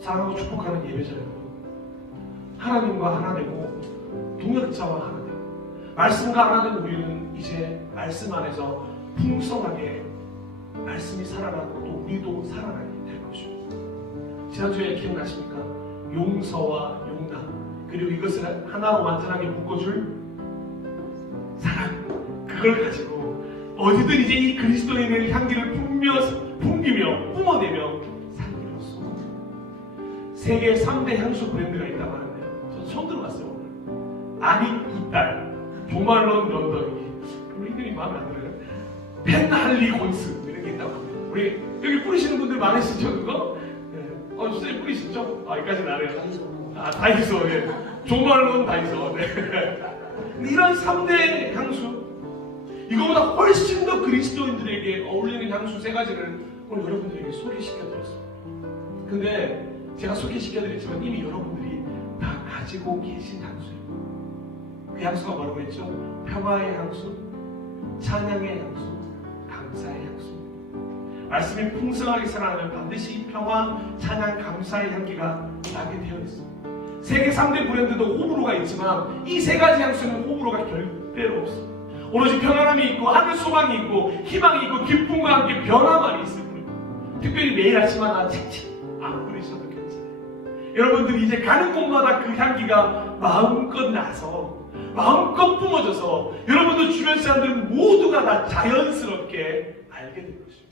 사랑하고 축복하는 예배자여러분 하나님과 하나 되고 동역자와 하나 되고 말씀과 하나 된 우리는 이제 말씀 안에서 풍성하게 말씀이 살아나고 또 우리도 살아나게 될 것입니다. 지난주에 기억나십니까? 용서와 용납 그리고 이것을 하나로 완전하게 묶어줄 사랑 그걸 가지고 어디든 이제 이 그리스도 세계 3대 향수 브랜드가 있다고 하는데요 저 처음 들어봤어요 오늘 아니 굿달 조말론 런던이 우리 이름이 마음에 안 들어요 펜할리 곤스 이런 게 있다고 우리 여기 뿌리시는 분들 많으시죠 그거? 네. 어 선생님 뿌리시죠? 아 여기까지는 안 해요 아 다이소 예. 조말론 다이소 네. 이런 3대 향수 이거보다 훨씬 더 그리스도인들에게 어울리는 향수 세 가지를 오늘 여러분들에게 소개시켜드렸습니다. 근데 제가 소개시켜드렸지만 이미 여러분들이 다 가지고 계신 향수예요. 그 향수가 뭐라고 했죠? 평화의 향수, 찬양의 향수, 감사의 향수. 말씀이 풍성하게 살아나면 반드시 이 평화, 찬양, 감사의 향기가 나게 되어 있습니다. 세계 3대 브랜드도 호불호가 있지만 이 세 가지 향수는 호불호가 절대로 없습니다. 오로지 편안함이 있고 하늘 소망이 있고 희망이 있고 기쁨과 함께 변화만 있을 뿐입니다. 특별히 매일 아침 하나 책책 안 괜찮아요. 여러분들이 이제 가는 곳마다 그 향기가 마음껏 나서 마음껏 뿜어져서 여러분들 주변 사람들 모두가 다 자연스럽게 알게 될 것입니다.